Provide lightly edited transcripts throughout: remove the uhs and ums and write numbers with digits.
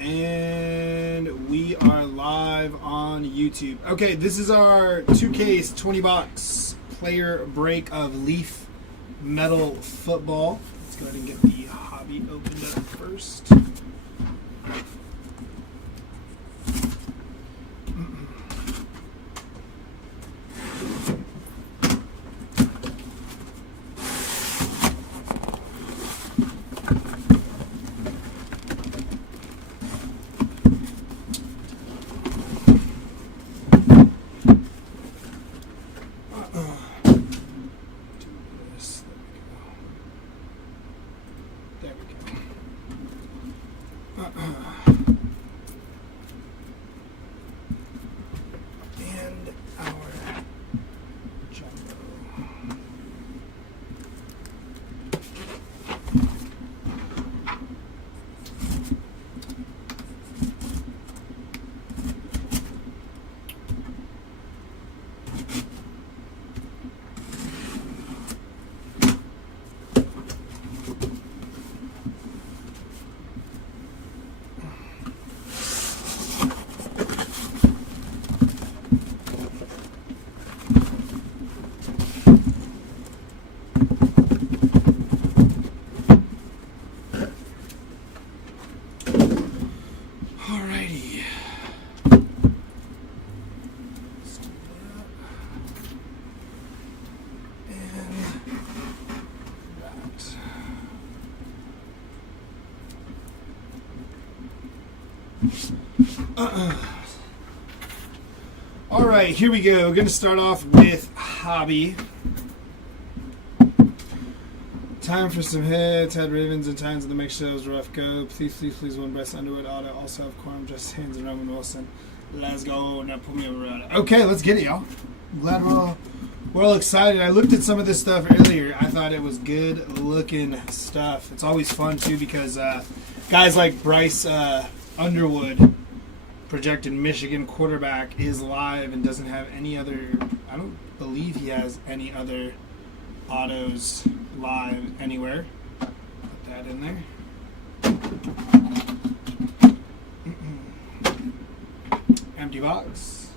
And we are live on YouTube. Okay, this is our 2Ks 20-box player break of Leaf Metal Football. Let's go ahead and get the hobby opened up first. There we go. And our jumbo. Alrighty. Let's do that. And that. Alright, here we go. We're going to start off with hobby. Time for some hits. Had Ravens and Titans in the mix shows. Rough go. Please. One Bryce Underwood auto. Also have Quorum, Just Hands, and Roman Wilson. Let's go. Now put me over auto. Okay, let's get it, y'all. I'm glad we're all excited. I looked at some of this stuff earlier. I thought it was good looking stuff. It's always fun too because guys like Bryce Underwood, projected Michigan quarterback, is live and doesn't have any other. I don't believe he has any other autos live anywhere. Put that in there. Empty box.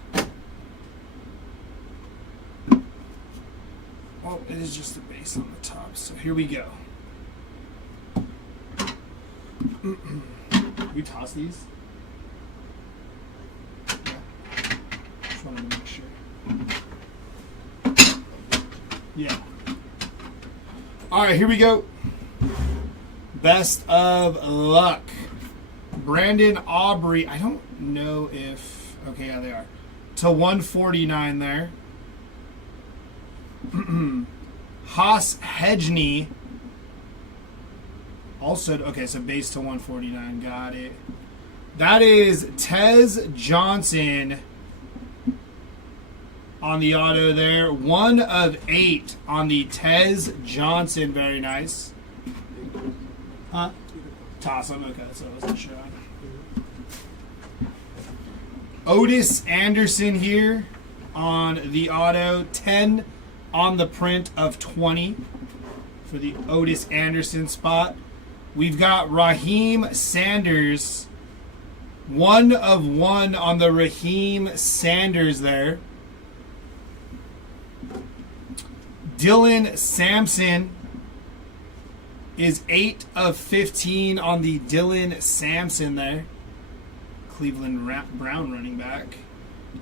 Oh, it is just a base on the top. So here we go. We toss these. Just wanted to make sure. Yeah. Alright, here we go. Best of luck. Brandon Aubrey. I don't know if... Okay, yeah, they are. To 149 there. Haas Hedgney. Also, okay, so base to 149. Got it. That is Tez Johnson on the auto there. 1 of 8 on the Tez Johnson. Very nice. Huh? Toss him. Okay, so I wasn't sure. Otis Anderson here on the auto. 10 on the print of 20 for the Otis Anderson spot. We've got Raheem Sanders. 1 of 1 on the Raheem Sanders there. Dylan Sampson is 8 of 15 on the Dylan Sampson there. Cleveland Brown running back.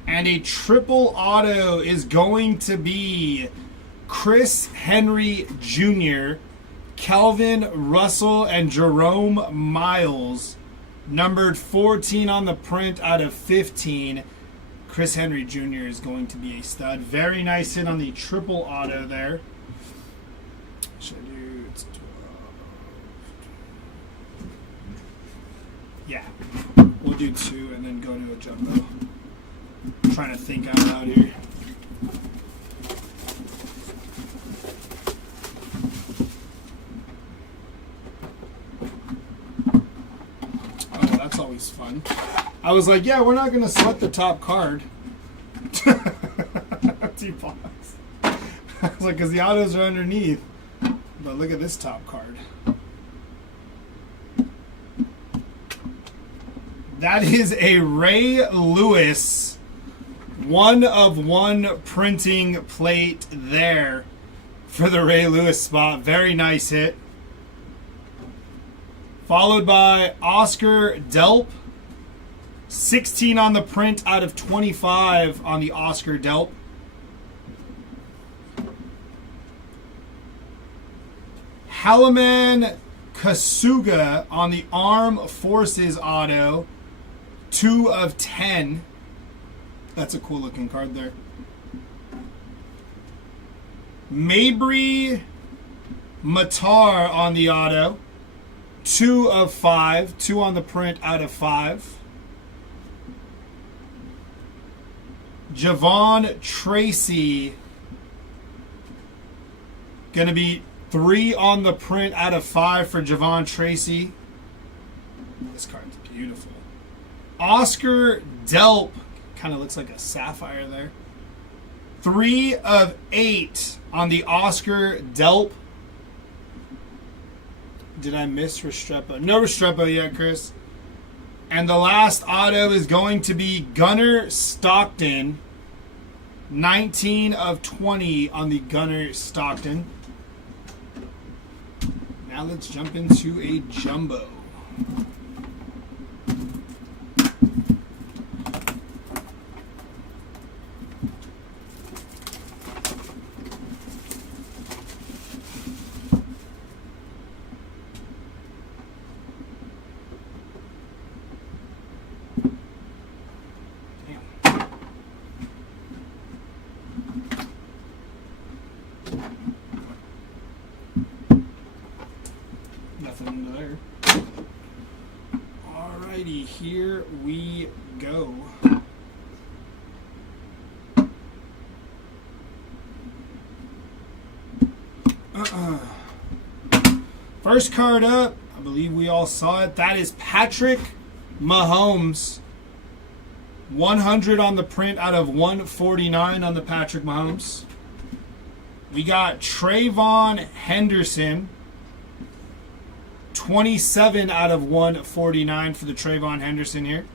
And a triple auto is going to be Chris Henry Jr., Calvin Russell, and Jerome Miles. Numbered 14 on the print out of 15. Chris Henry Jr. is going to be a stud. Very nice hit on the triple auto there. Should I do... It's 12. Yeah. We'll do 2 and then go to a jumbo. I'm trying to think out loud here. Oh, that's always fun. I was like, yeah, we're not going to sweat the top card. Empty box. I was like, because the autos are underneath. But look at this top card. That is a Ray Lewis 1/1 printing plate there for the Ray Lewis spot. Very nice hit. Followed by Oscar Delp. 16 on the print out of 25 on the Oscar Delp. Halaman Kasuga on the Armed Forces auto. 2/10. That's a cool looking card there. Mabry Matar on the auto. 2/5. 2 on the print out of 5. Javon Tracy. Going to be 3 on the print out of 5 for Javon Tracy. This card's beautiful. Oscar Delp. Kind of looks like a sapphire there. 3/8 on the Oscar Delp. Did I miss Restrepo? No Restrepo yet, Chris. And the last auto is going to be Gunnar Stockton. 19/20 on the Gunnar Stockton. Now let's jump into a jumbo. Nothing under there. Alrighty, here we go. First card up, I believe we all saw it. That is Patrick Mahomes. 100 on the print out of 149 on the Patrick Mahomes. We got Trayvon Henderson. 27 out of 149 for the Trayvon Henderson here.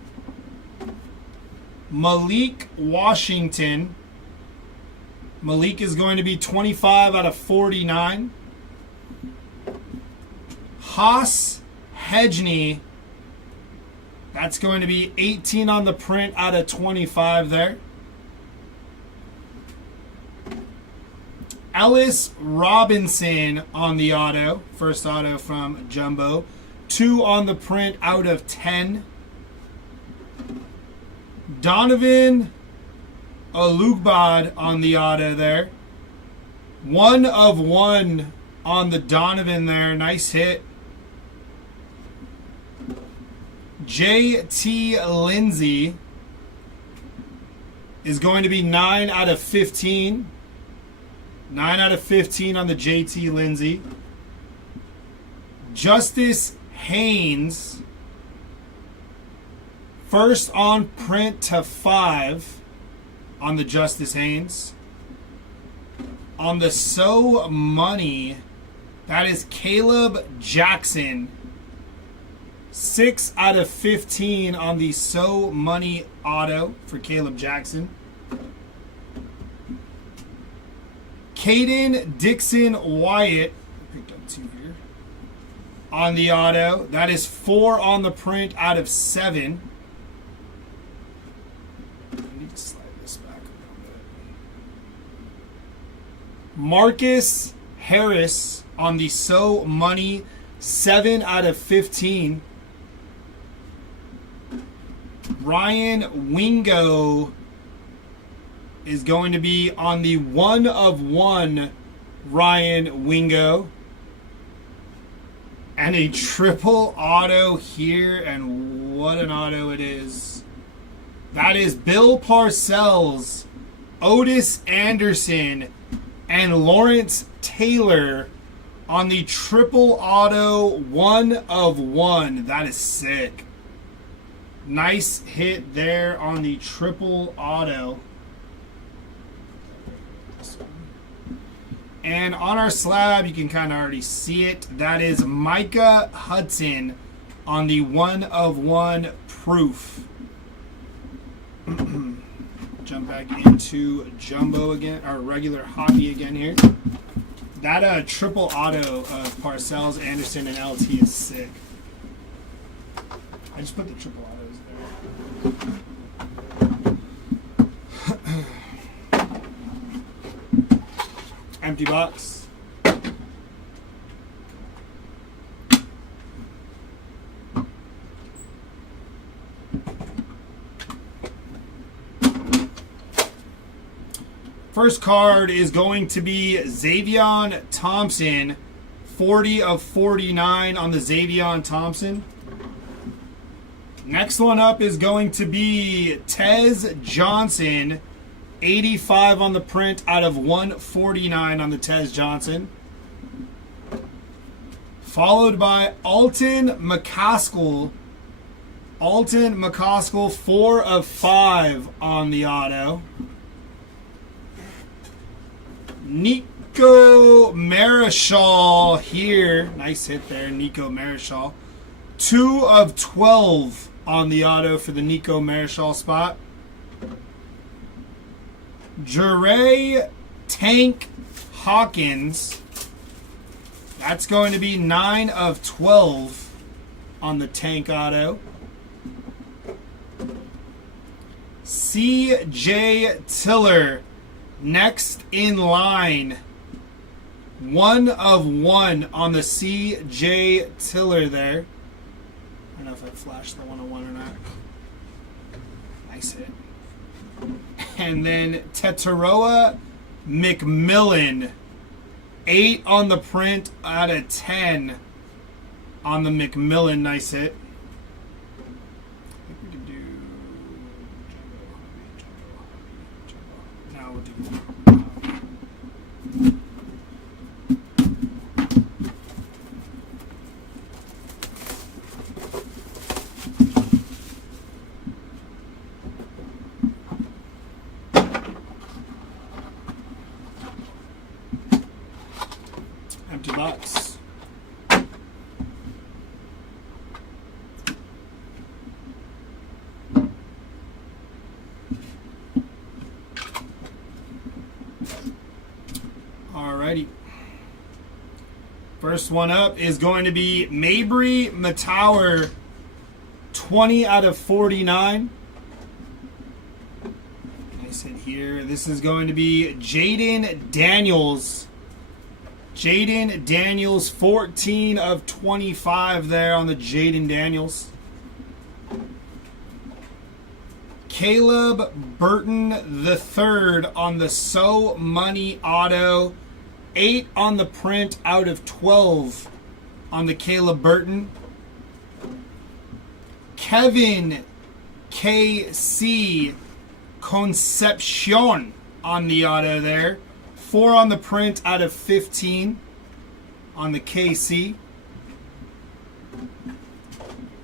Malik Washington. Malik is going to be 25 out of 49. Haas Hedgney. That's going to be 18 on the print out of 25 there. Ellis Robinson on the auto. First auto from Jumbo. 2 on the print out of 10. Donovan Olugbad on the auto there. 1/1 on the Donovan there. Nice hit. J.T. Lindsay is going to be 9 out of 15. 9 out of 15 on the J.T. Lindsay. Justice Haynes. First on print to 5 on the Justice Haynes. On the So Money, that is Caleb Jackson. 6 out of 15 on the So Money auto for Caleb Jackson. Caden Dixon Wyatt, picked up 2 here, on the auto. That is 4 on the print out of 7. I need to slide this back a little bit. Marcus Harris on the So Money, 7 out of 15. Ryan Wingo is going to be on the 1/1 Ryan Wingo. And a triple auto here, and what an auto it is. That is Bill Parcells, Otis Anderson, and Lawrence Taylor on the triple auto 1/1. That is sick. Nice hit there on the triple auto. And on our slab, you can kind of already see it. That is Micah Hudson, on the 1/1 proof. Jump back into jumbo again, or regular hobby again here. That triple auto of Parcells, Anderson, and LT is sick. I just put the triple autos there. Empty box. First card is going to be Xavion Thompson, 40/49 on the Xavion Thompson. Next one up is going to be Tez Johnson, 85 on the print out of 149 on the Tez Johnson. Followed by Alton McCaskill. Alton McCaskill, 4/5 on the auto. Nico Marichal here. Nice hit there, Nico Marichal. 2/12 on the auto for the Nico Marichal spot. Jure Tank Hawkins. That's going to be 9/12 on the Tank auto. CJ Tiller. Next in line, 1/1 on the CJ Tiller there. I don't know if I flashed the 1/1 or not. Nice hit. And then Tetaroa McMillan, 8 on the print out of 10 on the McMillan. Nice hit. Empty box. Alrighty. First one up is going to be Mabry Matower, 20/49. Nice hit here. This is going to be Jaden Daniels. Jaden Daniels, 14/25 there on the Jaden Daniels. Caleb Burton III on the So Money auto. 8 on the print out of 12 on the Caleb Burton. Kevin KC Concepcion on the auto there. 4 on the print out of 15 on the KC.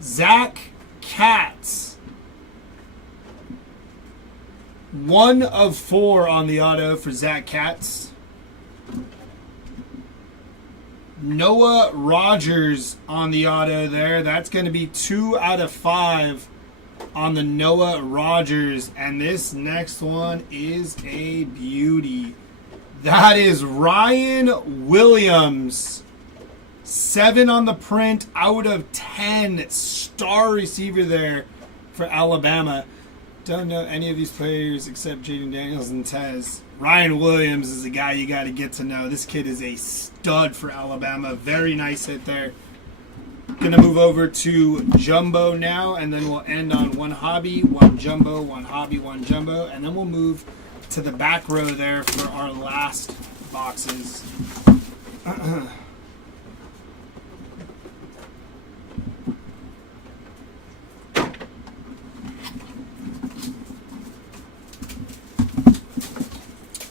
Zach Katz, 1/4 on the auto for Zach Katz. Noah Rogers on the auto there. That's going to be 2/5 on the Noah Rogers. And this next one is a beauty. That is Ryan Williams. 7 on the print out of 10. Star receiver there for Alabama. Don't know any of these players except Jaden Daniels and Tez. Ryan Williams is a guy you got to get to know. This kid is a stud for Alabama. Very nice hit there. Going to move over to Jumbo now, and then we'll end on one hobby, one Jumbo, one hobby, one Jumbo, and then we'll move to the back row there for our last boxes.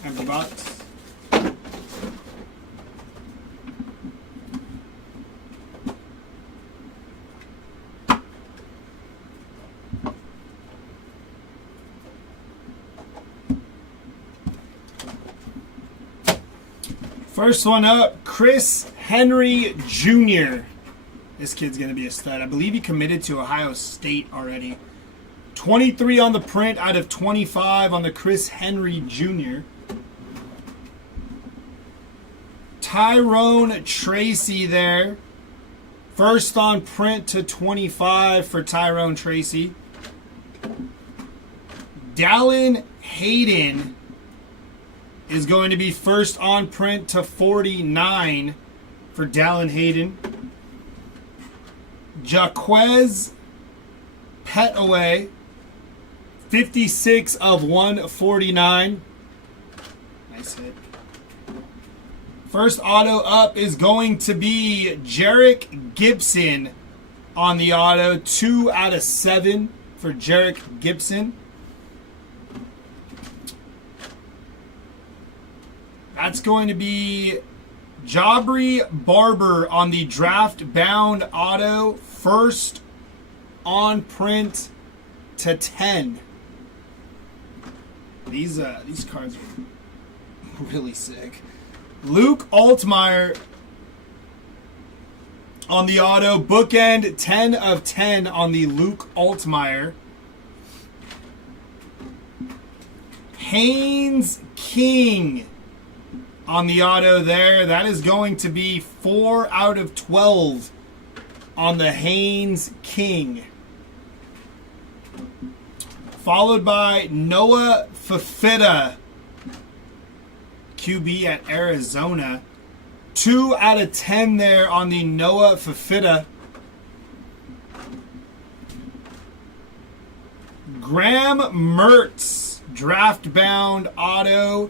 Empty box. First one up, Chris Henry Jr. This kid's going to be a stud. I believe he committed to Ohio State already. 23 on the print out of 25 on the Chris Henry Jr. Tyrone Tracy there. First on print to 25 for Tyrone Tracy. Dallin Hayden is going to be first on print to 49 for Dallin Hayden. Jaquez Petaway, 56 of 149. Nice hit. First auto up is going to be Jarek Gibson on the auto. 2 out of 7 for Jarek Gibson. That's going to be Jabri Barber on the draft bound auto. First on print to 10. These cards are really sick. Luke Altmaier on the auto. Bookend 10 of 10 on the Luke Altmaier. Haynes King on the auto there. That is going to be 4 out of 12 on the Haynes King. Followed by Noah Fafita, QB at Arizona. 2 out of 10 there on the Noah Fafita. Graham Mertz, draft bound auto.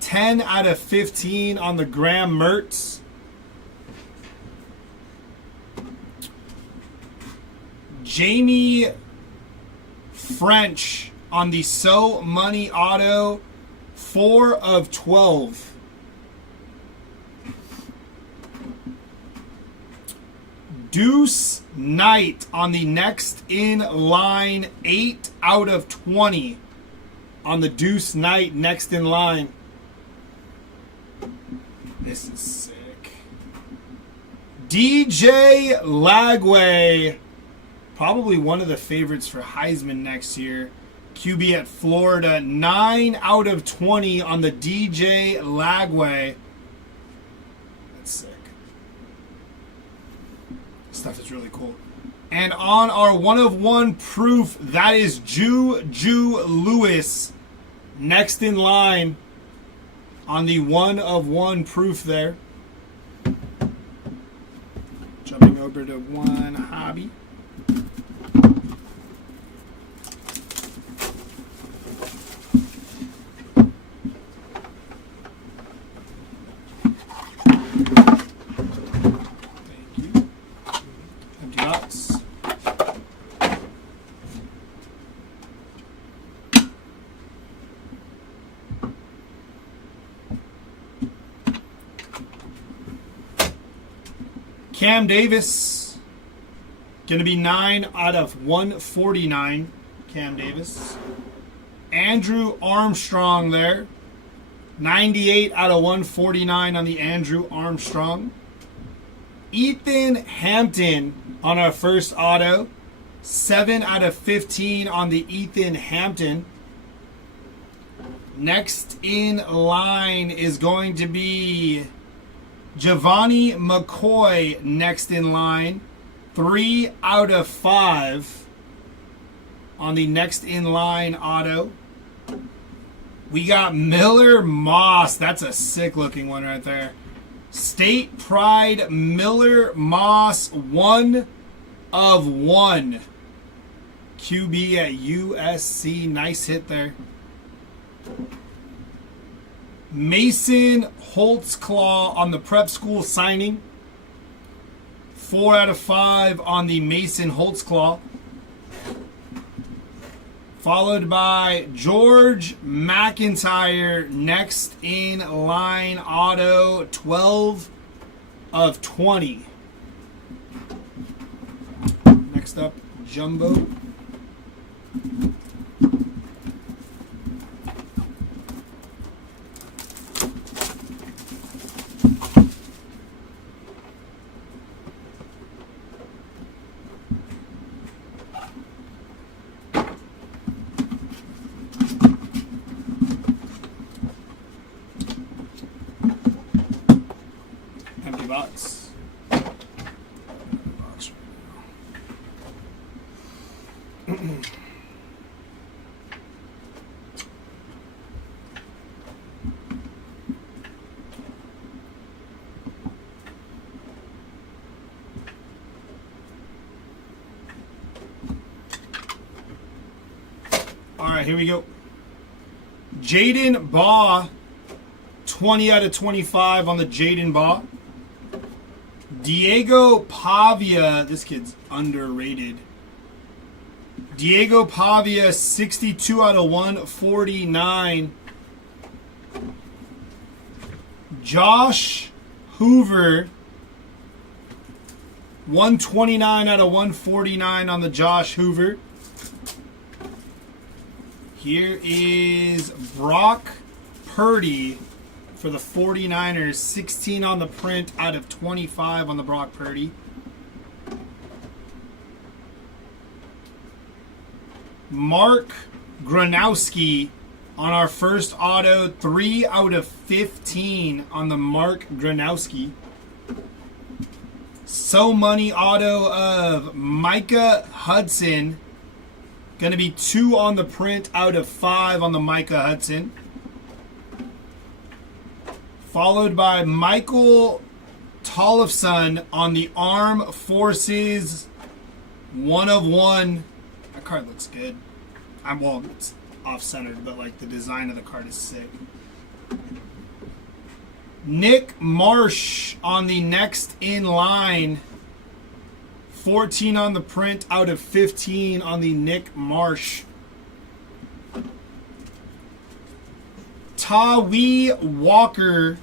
10 out of 15 on the Graham Mertz. Jamie French on the So Money auto. 4 of 12. Deuce Knight on the next in line. 8 out of 20 on the Deuce Knight next in line. This is sick. DJ Lagway, probably one of the favorites for Heisman next year. QB at Florida, 9 out of 20 on the DJ Lagway. That's sick. This stuff is really cool. And on our 1/1 proof, that is Juju Lewis next in line on the 1/1 proof there. Jumping over to one hobby. Cam Davis, going to be 9 out of 149. Cam Davis. Andrew Armstrong there. 98 out of 149 on the Andrew Armstrong. Ethan Hampton on our first auto. 7 out of 15 on the Ethan Hampton. Next in line is going to be Giovanni McCoy next in line. 3 out of 5 on the next in line auto. We got Miller Moss. That's a sick looking one right there. State Pride Miller Moss, 1 of 1. QB at USC. Nice hit there. Mason Holtzclaw on the prep school signing. 4 out of 5 on the Mason Holtzclaw. Followed by George McIntyre next in line auto. 12 of 20. Next up, Jumbo. All right, here we go. Jaden Baugh, 20 out of 25 on the Jaden Baugh. Diego Pavia, this kid's underrated. Diego Pavia, 62 out of 149. Josh Hoover, 129 out of 149 on the Josh Hoover. Here is Brock Purdy for the 49ers. 16 on the print out of 25 on the Brock Purdy. Mark Gronowski on our first auto. 3 out of 15 on the Mark Gronowski. So Money auto of Micah Hudson. Going to be 2 on the print out of 5 on the Micah Hudson. Followed by Michael Tollefson on the Armed Forces 1 of 1. That card looks good. Well, it's off-centered, but like the design of the card is sick. Nick Marsh on the next in line. 14 on the print out of 15 on the Nick Marsh. Tawee Walker,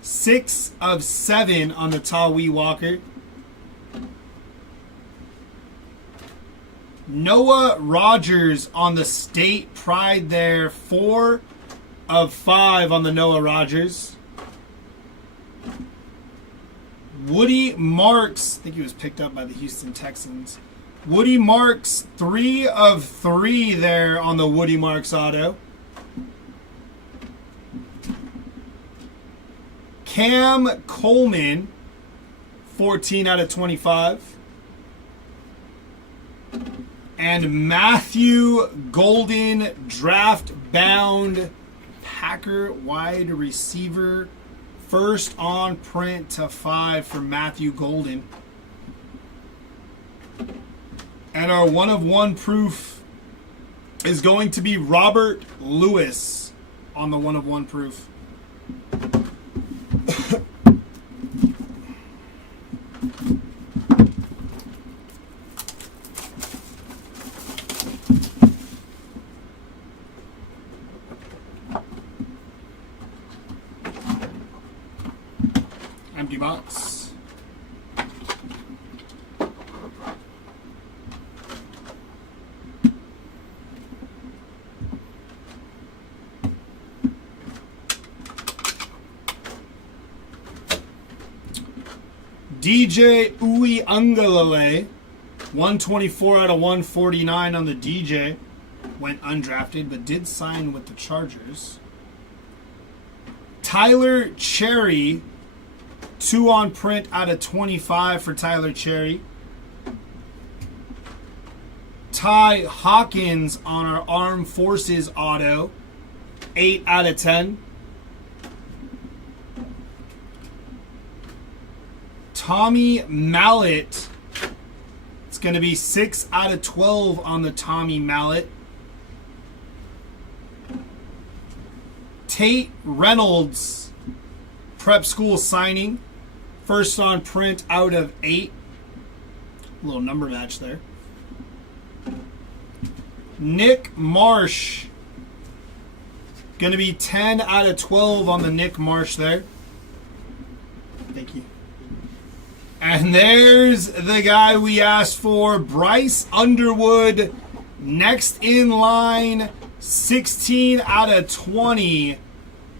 6 of 7 on the Tawee Walker. Noah Rogers on the State Pride there, 4 of 5 on the Noah Rogers. Woody Marks, I think he was picked up by the Houston Texans. Woody Marks, 3 of 3 there on the Woody Marks auto. Cam Coleman, 14 out of 25. And Matthew Golden, draft-bound Packer wide receiver. First on print to 5 for Matthew Golden. And our 1 of 1 proof is going to be Robert Lewis on the 1 of 1 proof. Empty box. DJ Uiagalelei, 124 out of 149 on the DJ. Went undrafted, but did sign with the Chargers. Tyler Cherry, 2 on print out of 25 for Tyler Cherry. Ty Hawkins on our Armed Forces auto, 8 out of 10. Tommy Mallet, it's going to be 6 out of 12 on the Tommy Mallet. Tate Reynolds, prep school signing. First on print out of 8. A little number match there. Nick Marsh, going to be 10 out of 12 on the Nick Marsh there. Thank you. And there's the guy we asked for, Bryce Underwood. Next in line, 16 out of 20.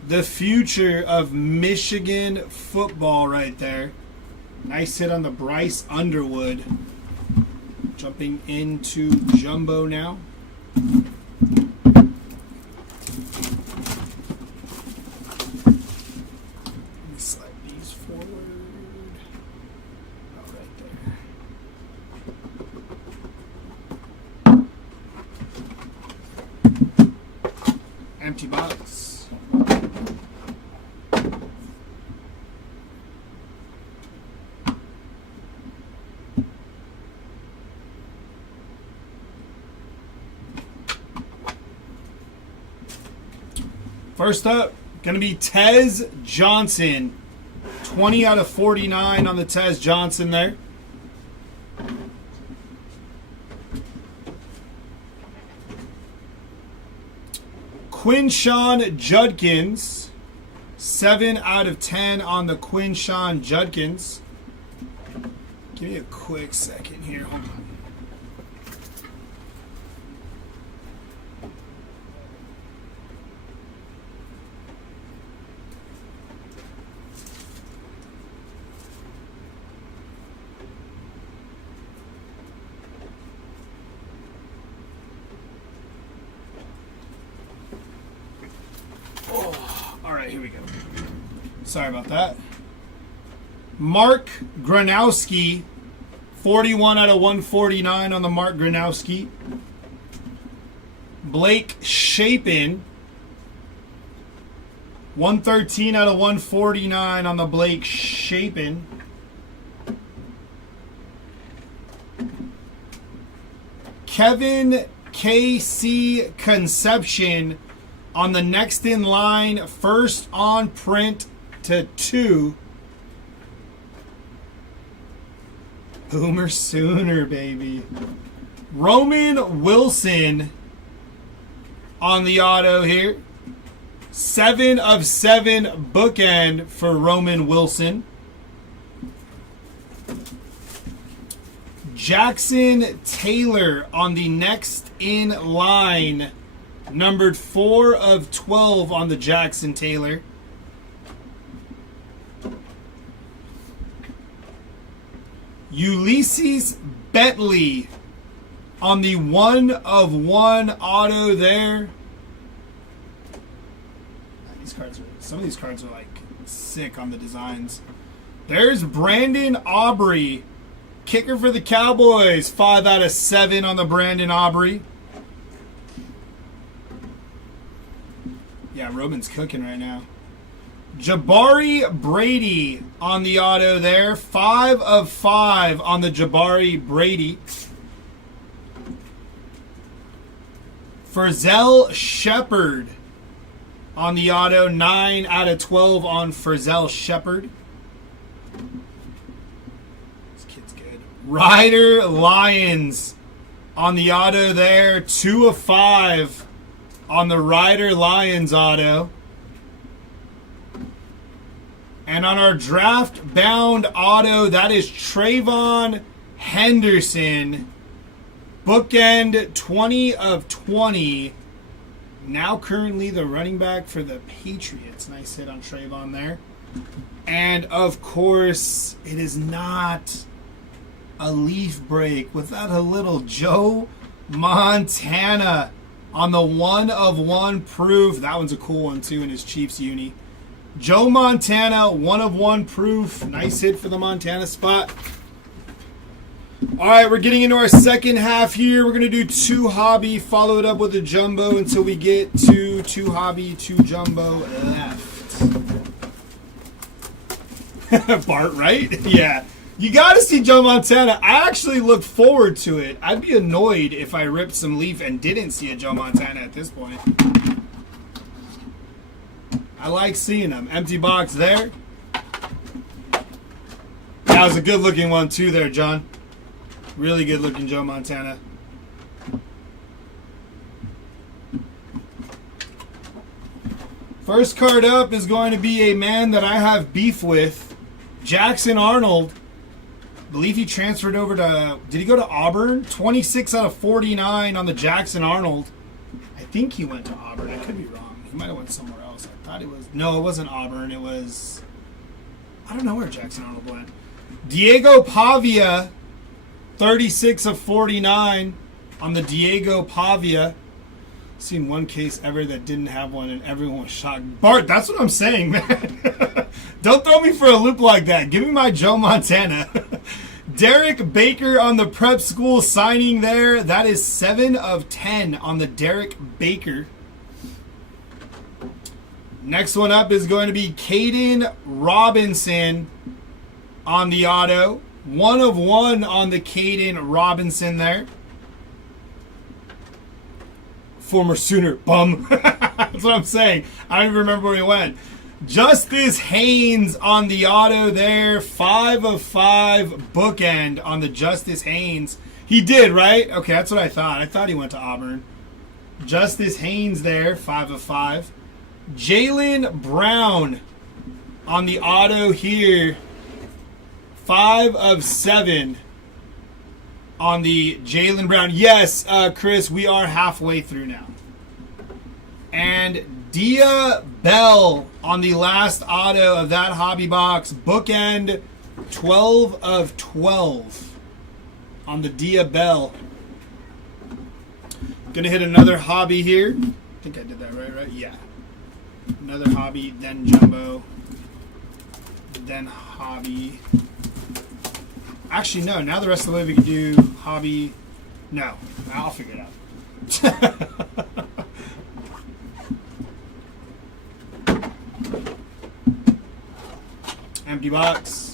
The future of Michigan football right there. Nice hit on the Bryce Underwood. Jumping into Jumbo now. Let me slide these forward. Oh, right there. empty box. First up, going to be Tez Johnson. 20 out of 49 on the Tez Johnson there. Quinshon Judkins. 7 out of 10 on the Quinshon Judkins. Give me a quick second here. Hold on. All right, here we go. Sorry about that. Mark Gronowski, 41 out of 149 on the Mark Gronowski. Blake Shapen, 113 out of 149 on the Blake Shapen. Kevin KC Conception on the next in line, first on print to 2. Boomer Sooner, baby. Roman Wilson on the auto here. 7 of 7 bookend for Roman Wilson. Jackson Taylor on the next in line. Numbered 4 of 12 on the Jackson Taylor. Ulysses Bentley on the 1 of 1 auto there. Some of these cards are like sick on the designs. There's Brandon Aubrey, kicker for the Cowboys. 5 out of 7 on the Brandon Aubrey. Yeah, Roman's cooking right now. Jabari Brady on the auto there. 5 of 5 on the Jabari Brady. Frizzell Shepard on the auto. 9 out of 12 on Frizzell Shepard. This kid's good. Ryder Lyons on the auto there. 2 of 5 on the Ryder Lyons auto. And on our draft bound auto, that is Trayvon Henderson. Bookend 20 of 20. Now currently the running back for the Patriots. Nice hit on Trayvon there. And of course, it is not a leaf break without a little Joe Montana on the 1 of 1 proof. That one's a cool one too in his Chiefs uni. Joe Montana, 1 of 1 proof. Nice hit for the Montana spot. All right, we're getting into our second half here. We're going to do 2 hobby, follow it up with a jumbo until we get to 2 hobby, 2 jumbo left. Bart, right? Yeah. You got to see Joe Montana. I actually look forward to it. I'd be annoyed if I ripped some leaf and didn't see a Joe Montana at this point. I like seeing them. Empty box there. That was a good looking one too there, John. Really good looking Joe Montana. First card up is going to be a man that I have beef with. Jackson Arnold. I believe he transferred over to, did he go to Auburn? 26 out of 49 on the Jackson Arnold. I think he went to Auburn. I could be wrong. He might have went somewhere else. I thought it was, no, it wasn't Auburn. It was, I don't know where Jackson Arnold went. Diego Pavia, 36 of 49 on the Diego Pavia. Seen one case ever that didn't have one and everyone was shocked. Bart, that's what I'm saying, man. Don't throw me for a loop like that. Give me my Joe Montana. Derek Baker on the prep school signing there. That is 7 of 10 on the Derek Baker. Next one up is going to be Caden Robinson on the auto. 1 of 1 on the Caden Robinson there. Former Sooner. Bum. That's what I'm saying. I don't even remember where he went. Justice Haynes on the auto there. 5 of 5 bookend on the Justice Haynes. He did, right? Okay, that's what I thought. I thought he went to Auburn. Justice Haynes there. 5 of 5. Jaylen Brown on the auto here. 5 of 7 on the Jaylen Brown. Yes, Chris, we are halfway through now. And Dia Bell on the last auto of that hobby box. Bookend 12 of 12 on the Dia Bell. Gonna hit another hobby here. I think I did that right? Yeah. Another hobby, then jumbo, then hobby. Actually, no. Now the rest of the way we can do hobby. No, I'll figure it out. Empty box.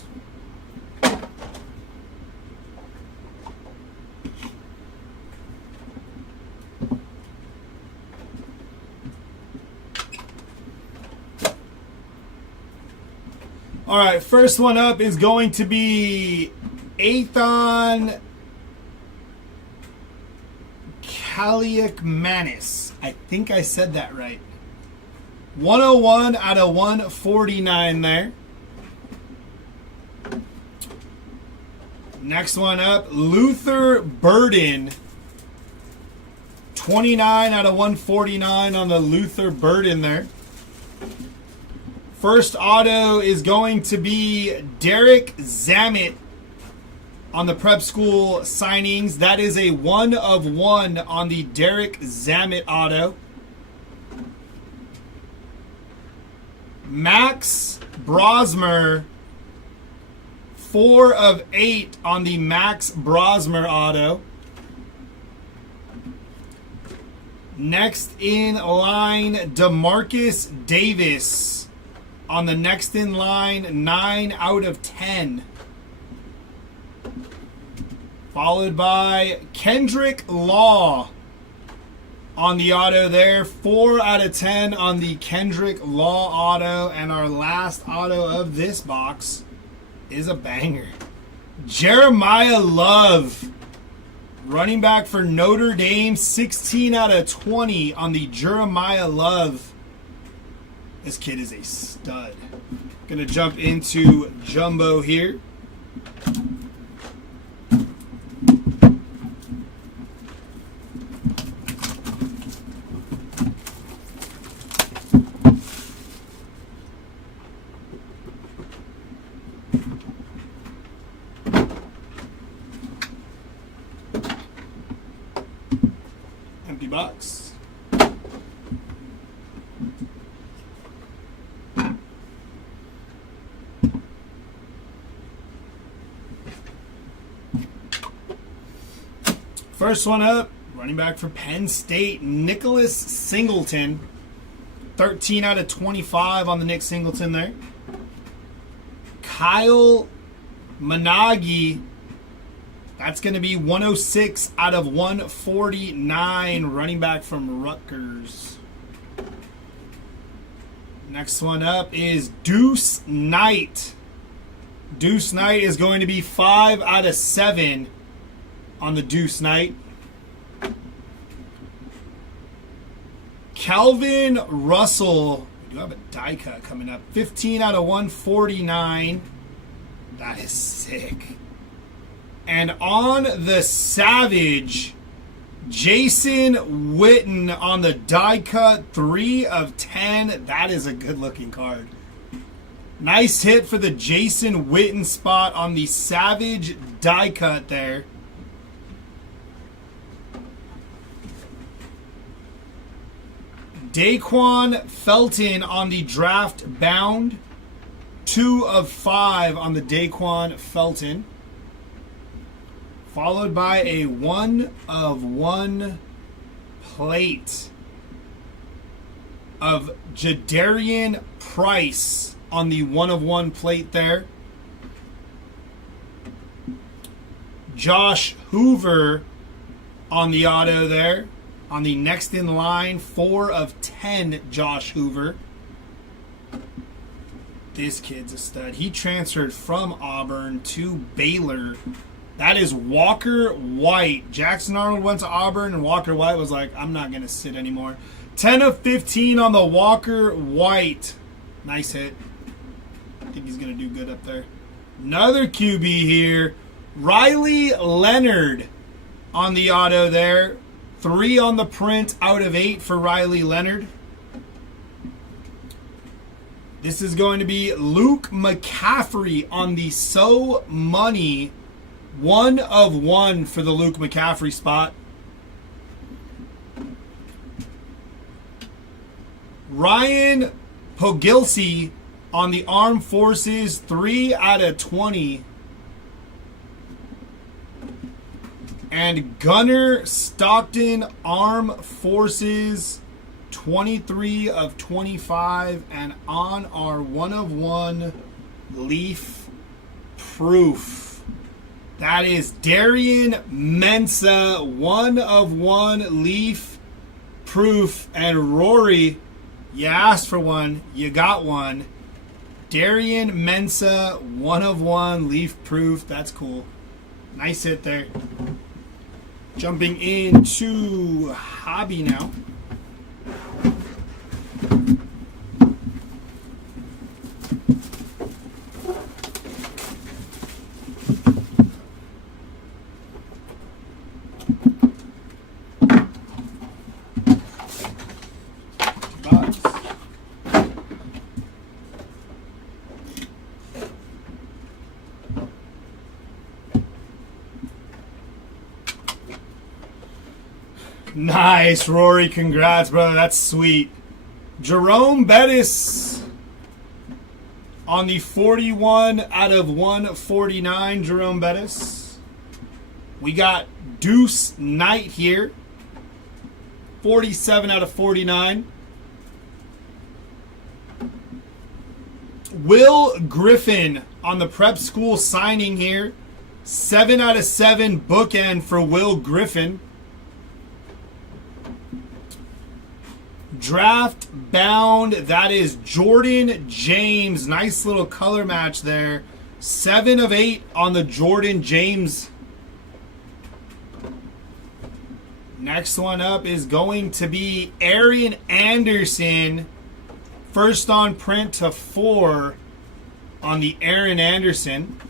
All right, first one up is going to be Athan Kaliakmanis. I think I said that right. 101 out of 149 there. Next one up, Luther Burden. 29 out of 149 on the Luther Burden there. First auto is going to be Derek Zammit on the prep school signings. That is a 1 of 1 on the Derek Zammit auto. Max Brosmer, 4 of 8 on the Max Brosmer auto. Next in line, DeMarcus Davis. On the next in line, 9 out of 10. Followed by Kendrick Law on the auto there. 4 out of 10 on the Kendrick Law auto. And our last auto of this box is a banger. Jeremiah Love, running back for Notre Dame. 16 out of 20 on the Jeremiah Love. This kid is a stud. Gonna jump into jumbo here. Empty box. First one up, running back for Penn State, Nicholas Singleton. 13 out of 25 on the Nick Singleton there. Kyle Managi, that's going to be 106 out of 149, running back from Rutgers. Next one up is Deuce Knight. Deuce Knight is going to be 5 out of 7 on the Deuce Knight. Calvin Russell. We do have a die cut coming up. 15 out of 149. That is sick. And on the Savage, Jason Witten on the die cut. 3 of 10. That is a good looking card. Nice hit for the Jason Witten spot on the Savage die cut there. Daquan Felton on the draft bound. 2 of 5 on the Daquan Felton. Followed by a 1 of 1 plate. of Jadarian Price on the 1/1 plate there. Josh Hoover on the auto there. On the next in line, 4/10 Josh Hoover. This kid's a stud. He transferred from Auburn to Baylor. That is Walker White. Jackson Arnold went to Auburn, and Walker White was like, I'm not going to sit anymore. 10/15 on the Walker White. Nice hit. I think he's going to do good up there. Another QB here. Riley Leonard on the auto there. 3 on the print out of 8 for Riley Leonard. This is going to be Luke McCaffrey on the So Money. 1/1 for the Luke McCaffrey spot. Ryan Pogilsey on the Armed Forces. 3/20. And Gunnar Stockton, Armed Forces, 23/25. And on our 1/1 Leaf Proof, that is Darian Mensah, 1/1 Leaf Proof. And Rory, you asked for one, you got one. Darian Mensah, 1/1 Leaf Proof. That's cool. Nice hit there. Jumping into hobby now. Nice, Rory. Congrats, brother. That's sweet. Jerome Bettis on the 41/149. Jerome Bettis. We got Deuce Knight here. 47/49. Will Griffin on the prep school signing here. 7/7 bookend for Will Griffin. Draft bound, that is Jordan James. Nice little color match there. 7/8 on the Jordan James. Next one up is going to be Arian Anderson. First on print to 4 on the Aaron Anderson.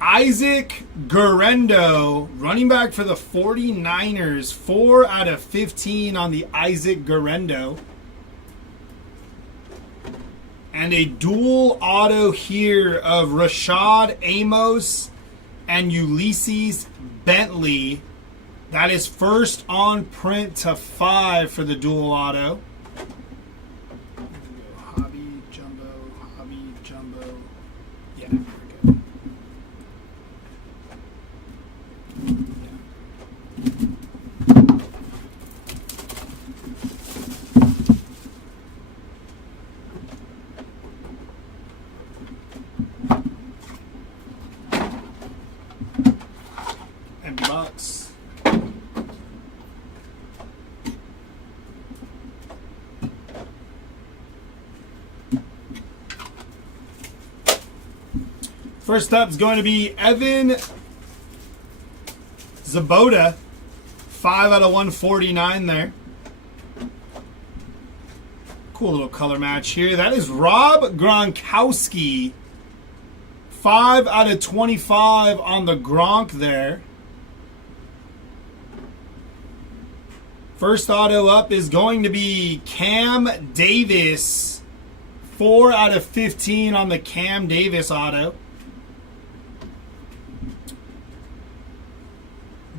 Isaac Guerrero, running back for the 49ers. 4/15 on the Isaac Guerrero. And a dual auto here of Rashad Amos and Ulysses Bentley. That is first on print to 5 for the dual auto. Hobby Jumbo. Yeah. Empty box. First up is going to be Evan Zaboda, 5/149 there. Cool little color match here. That is Rob Gronkowski, 5/25 on the Gronk there. First auto up is going to be Cam Davis, 4/15 on the Cam Davis auto.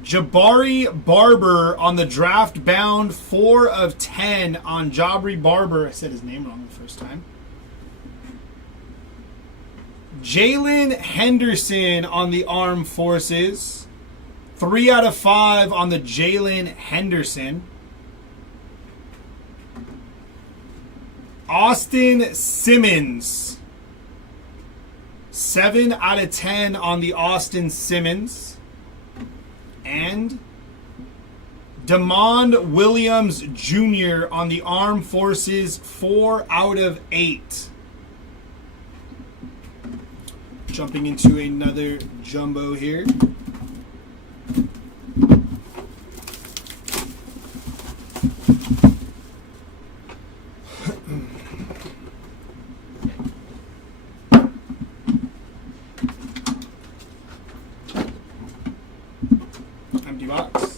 Jabari Barber on the draft bound, 4/10 on Jabari Barber. I said his name wrong the first time. Jalen Henderson on the Armed Forces. 3/5 on the Jalen Henderson. Austin Simmons. 7 out of 10 on the Austin Simmons. And Damon Williams Jr. on the Armed Forces. 4 out of 8. Jumping into another jumbo here. Empty box.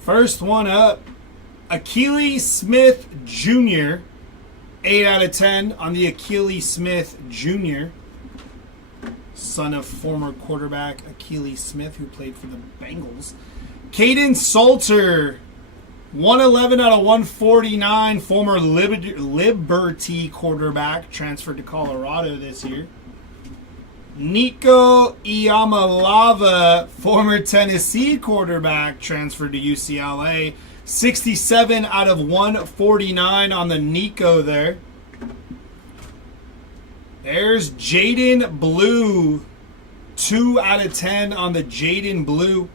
First one up, Akili Smith Jr. 8 out of 10 on the Akili Smith Jr. Son of former quarterback Akili Smith, who played for the Bengals. Caden Salter, 111 out of 149, former Liberty quarterback, transferred to Colorado this year. Nico Iamalava, former Tennessee quarterback, transferred to UCLA. 67 out of 149 on the Nico there. There's Jaden Blue. 2 out of 10 on the Jaden Blue.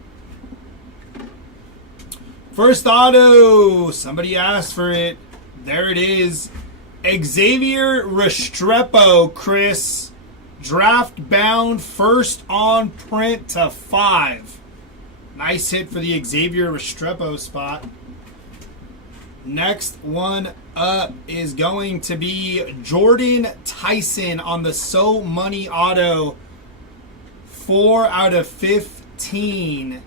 First auto. Somebody asked for it. There it is. Xavier Restrepo, Chris. Draft bound, first on print to 5. Nice hit for the Xavier Restrepo spot. Next one up is going to be Jordan Tyson on the So Money auto. 4 out of 15.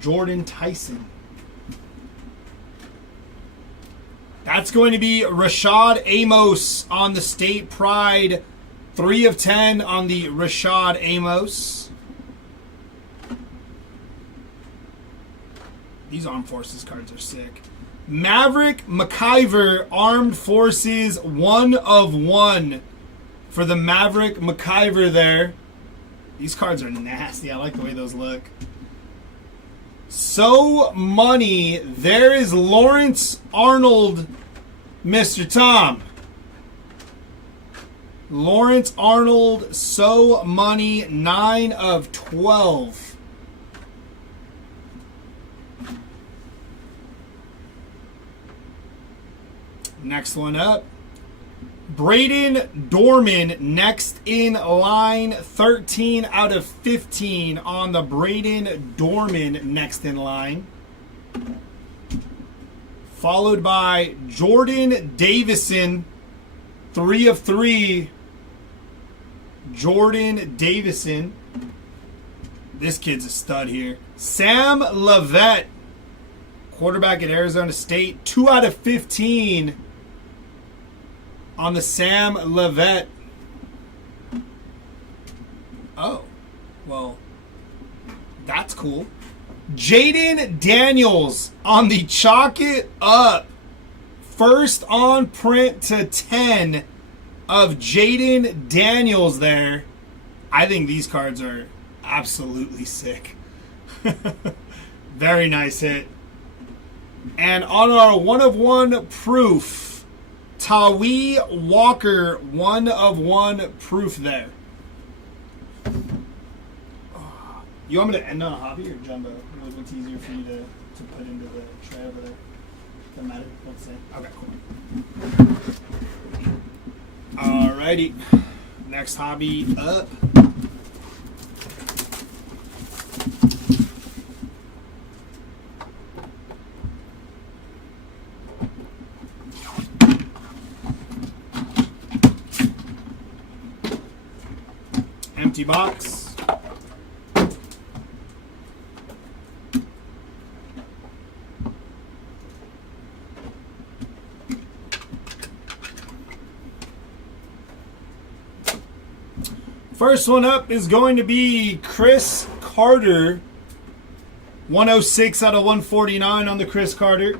Jordan Tyson. That's going to be Rashad Amos on the State Pride. 3 of 10 on the Rashad Amos. These Armed Forces cards are sick. Maverick McIver, Armed Forces, 1 of 1 for the Maverick McIver there. These cards are nasty. I like the way those look. So Money. There is Lawrence Arnold, Mr. Tom. Lawrence Arnold, So Money, 9 of 12. Next one up. Braden Dorman, next in line. 13 out of 15 on the Braden Dorman next in line. Followed by Jordan Davison, 3 of 3. Jordan Davison. This kid's a stud here. Sam Levitt, quarterback at Arizona State. 2 out of 15 on the Sam Levitt. Oh, well, that's cool. Jaden Daniels on the Chalk It Up. First on print to 10 of Jaden Daniels there. I think these cards are absolutely sick. Very nice hit. And on our 1 of 1 proof, Tawee Walker, 1 of 1 proof there. You want me to end on a hobby or jumbo? What's easier for you to put into the tray over there? Doesn't matter. Let's say. Okay, cool. Alrighty. Next hobby up. Empty box. First one up is going to be Chris Carter. 106 out of 149 on the Chris Carter.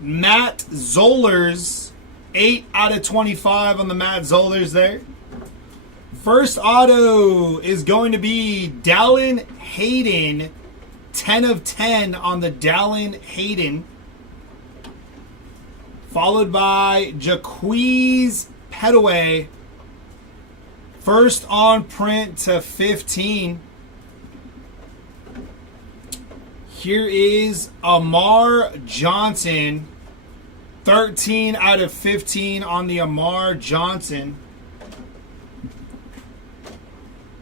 Matt Zollers, 8 out of 25 on the Matt Zollers there. First auto is going to be Dallin Hayden. 10 of 10 on the Dallin Hayden. Followed by Jaquiz Petaway. First on print to 15. Here is Amar Johnson. 13 out of 15 on the Amar Johnson.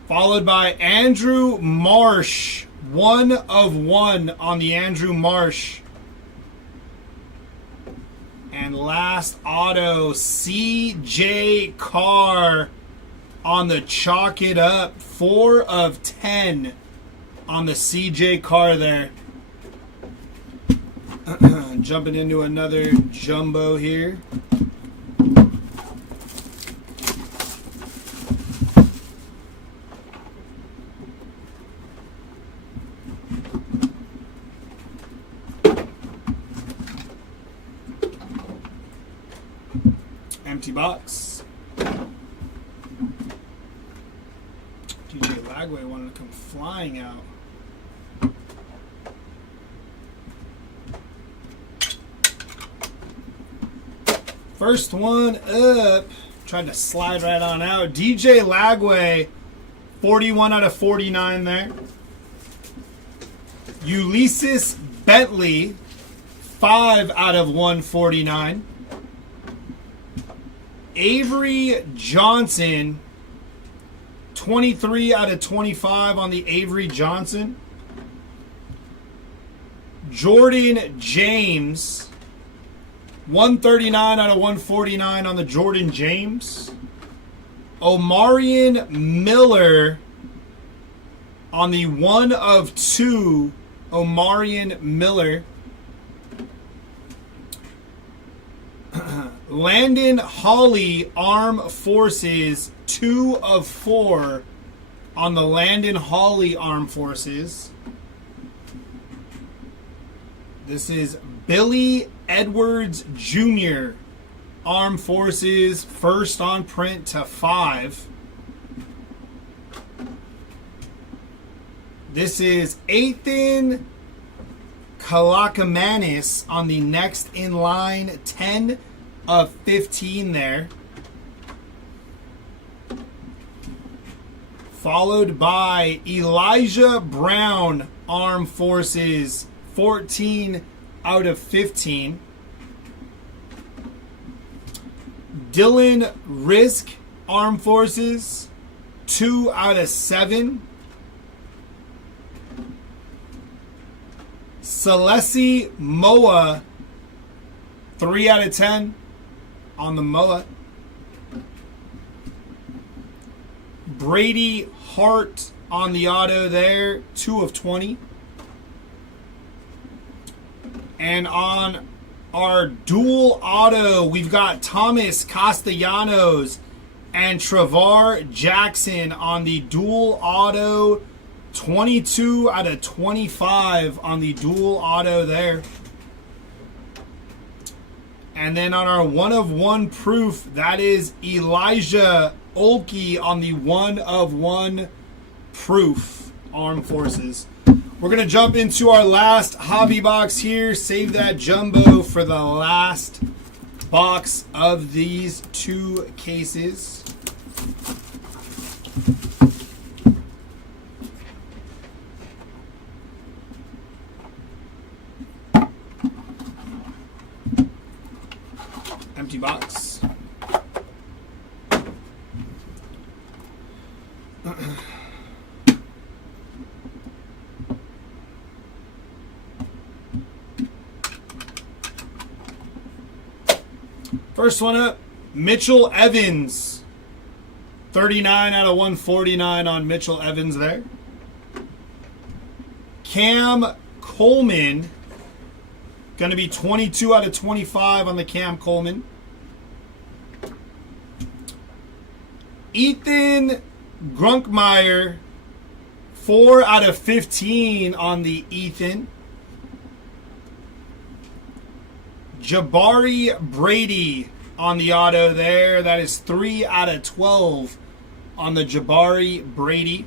Followed by Andrew Marsh. 1 of 1 on the Andrew Marsh. And last auto, CJ Carr on the Chalk It Up. 4 of 10 on the CJ Carr there. Jumping into another jumbo here. Empty box. DJ Lagway wanted to come flying out. First one up. Tried to slide right on out. DJ Lagway, 41 out of 49 there. Ulysses Bentley, 5 out of 149. Avery Johnson, 23 out of 25 on the Avery Johnson. Jordan James, 139 out of 149 on the Jordan James. Omarion Miller on the 1 of 2 Omarion Miller. Landon Hawley, Armed Forces, 2 of 4 on the Landon Hawley Armed Forces. This is Billy Edwards Jr., Armed Forces, first on print to 5. This is Ethan Kalakamanis on the next in line, 10 of 15 there. Followed by Elijah Brown, Armed Forces, 14 out of 15. Dylan Risk, Armed Forces, 2 out of 7. Celesi Moa, 3 out of 10 on the Moa. Brady Hart on the auto there, 2 of 20. And on our dual auto, we've got Thomas Castellanos and Travar Jackson on the dual auto, 22 out of 25 on the dual auto there. And then on our 1 of 1 proof, that is Elijah Olkey on the 1 of 1 proof, Armed Forces. We're going to jump into our last hobby box here. Save that jumbo for the last box of these 2 cases. Empty box. First one up, Mitchell Evans. 39 out of 149 on Mitchell Evans there. Cam Coleman. Going to be 22 out of 25 on the Cam Coleman. Ethan Grunkmeyer. 4 out of 15 on the Ethan. Jabari Brady on the auto there. That is 3 out of 12 on the Jabari Brady.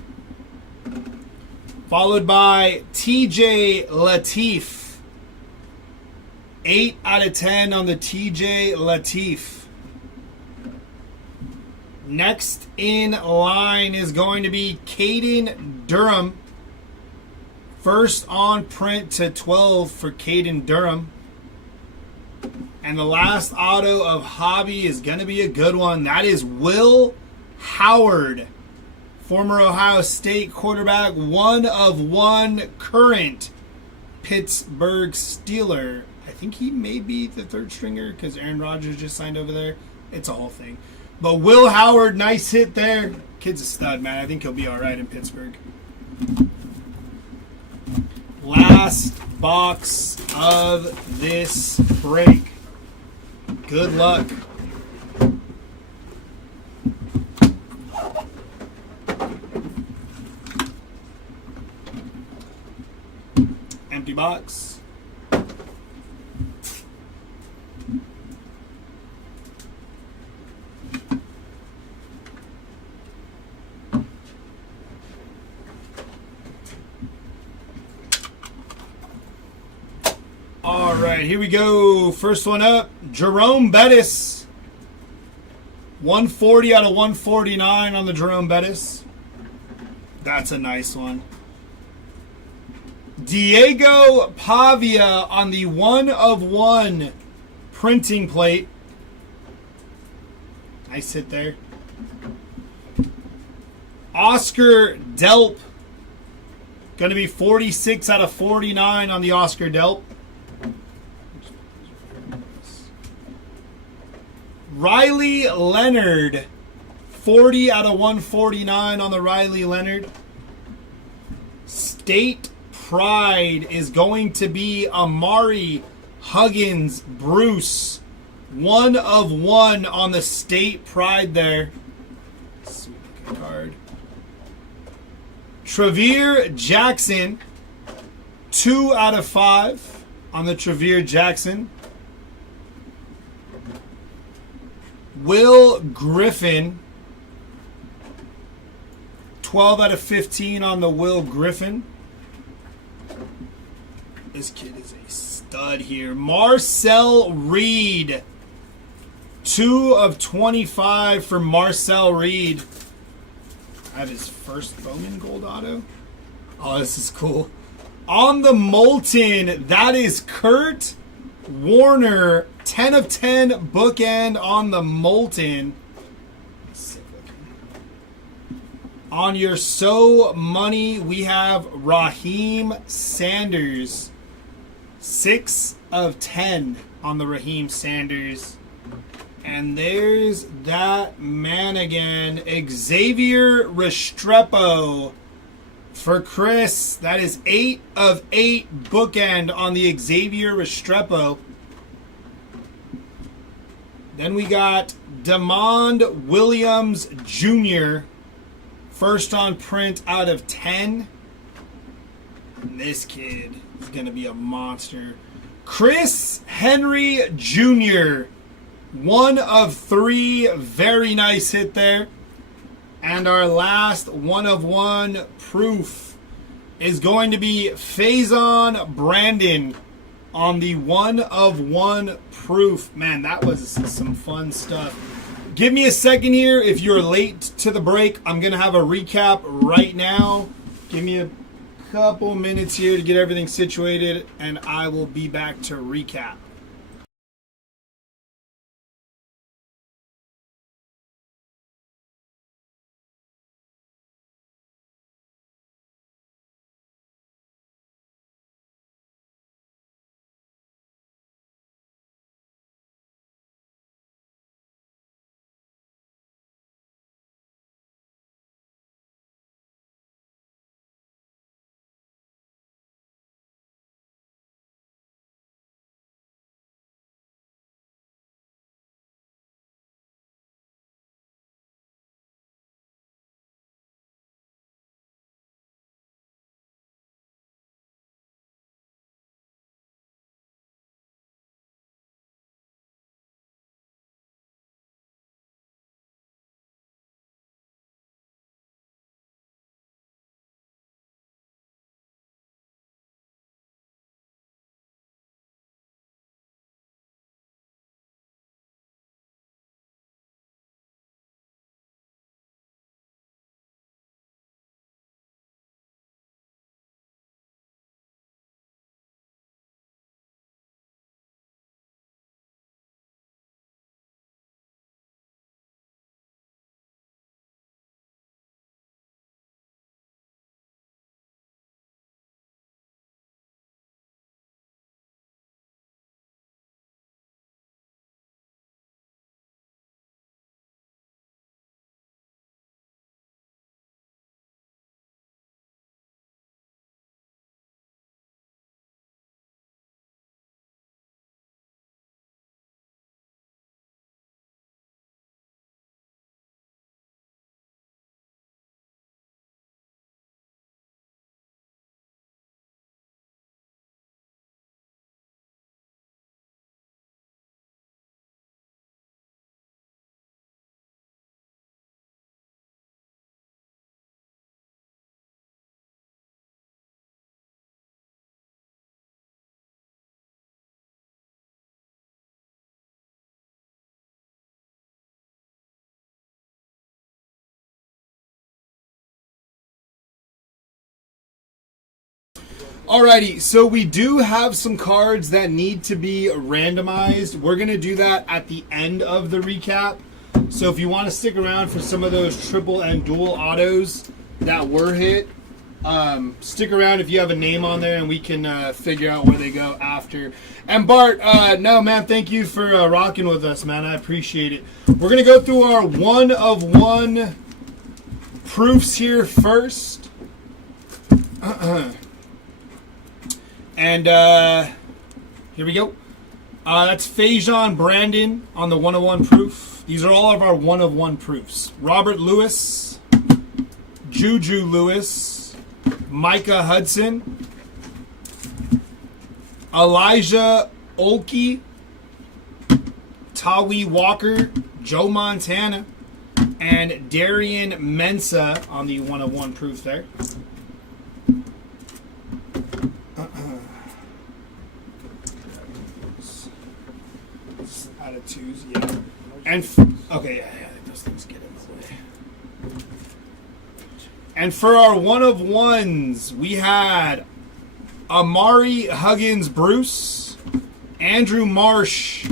Followed by TJ Lateef. 8 out of 10 on the TJ Lateef. Next in line is going to be Caden Durham. First on print to 12 for Caden Durham. And the last auto of Hobby is going to be a good one. That is Will Howard, former Ohio State quarterback, 1 of 1 current Pittsburgh Steeler. I think he may be the third stringer because Aaron Rodgers just signed over there. It's a whole thing. But Will Howard, nice hit there. Kid's a stud, man. I think he'll be all right in Pittsburgh. Last box of this break. Good luck. Empty box. All right, here we go. First one up, Jerome Bettis. 140 out of 149 on the Jerome Bettis. That's a nice one. Diego Pavia on the 1 of 1 printing plate. Nice hit there. Oscar Delp. Going to be 46 out of 49 on the Oscar Delp. Riley Leonard, 40 out of 149 on the Riley Leonard. State Pride is going to be Amari Huggins Bruce, 1 of 1 on the State Pride there. Sweet looking card. Travere Jackson, 2 out of 5 on the Travere Jackson. Will Griffin, 12 out of 15 on the Will Griffin. This kid is a stud here. Marcel Reed, 2 of 25 for Marcel Reed. I have his first Bowman Gold auto. Oh, this is cool. On the Molten, that is Kurt Warner, 10 of 10 bookend on the Molten. Sick looking. On your So Money, we have Raheem Sanders. 6 of 10 on the Raheem Sanders. And there's that man again, Xavier Restrepo for Chris. That is 8 of 8 bookend on the Xavier Restrepo. Then we got Demond Williams Jr. First on print out of 10. And this kid is going to be a monster. Chris Henry Jr. 1 of 3. Very nice hit there. And our last 1 of 1 proof is going to be Faison Brandon on the 1 of 1 proof. Man, that was some fun stuff. Give me a second here. If you're late to the break, I'm going to have a recap right now. Give me a couple minutes here to get everything situated, and I will be back to recap. Alrighty, so we do have some cards that need to be randomized. We're going to do that at the end of the recap. So if you want to stick around for some of those triple and dual autos that were hit, stick around if you have a name on there and we can figure out where they go after. And Bart, no man, thank you for rocking with us, man. I appreciate it. We're going to go through our 1 of 1 proofs here first. And here we go. That's Fajon Brandon on the 1 of 1 proof. These are all of our 1 of 1 proofs. Robert Lewis, Juju Lewis, Micah Hudson, Elijah Olkey, Tawi Walker, Joe Montana, and Darian Mensa on the 1 of 1 proof there. Out of 2s, yeah. And okay, yeah, I think those things get in the way. And for our 1 of 1s, we had Amari Huggins Bruce, Andrew Marsh,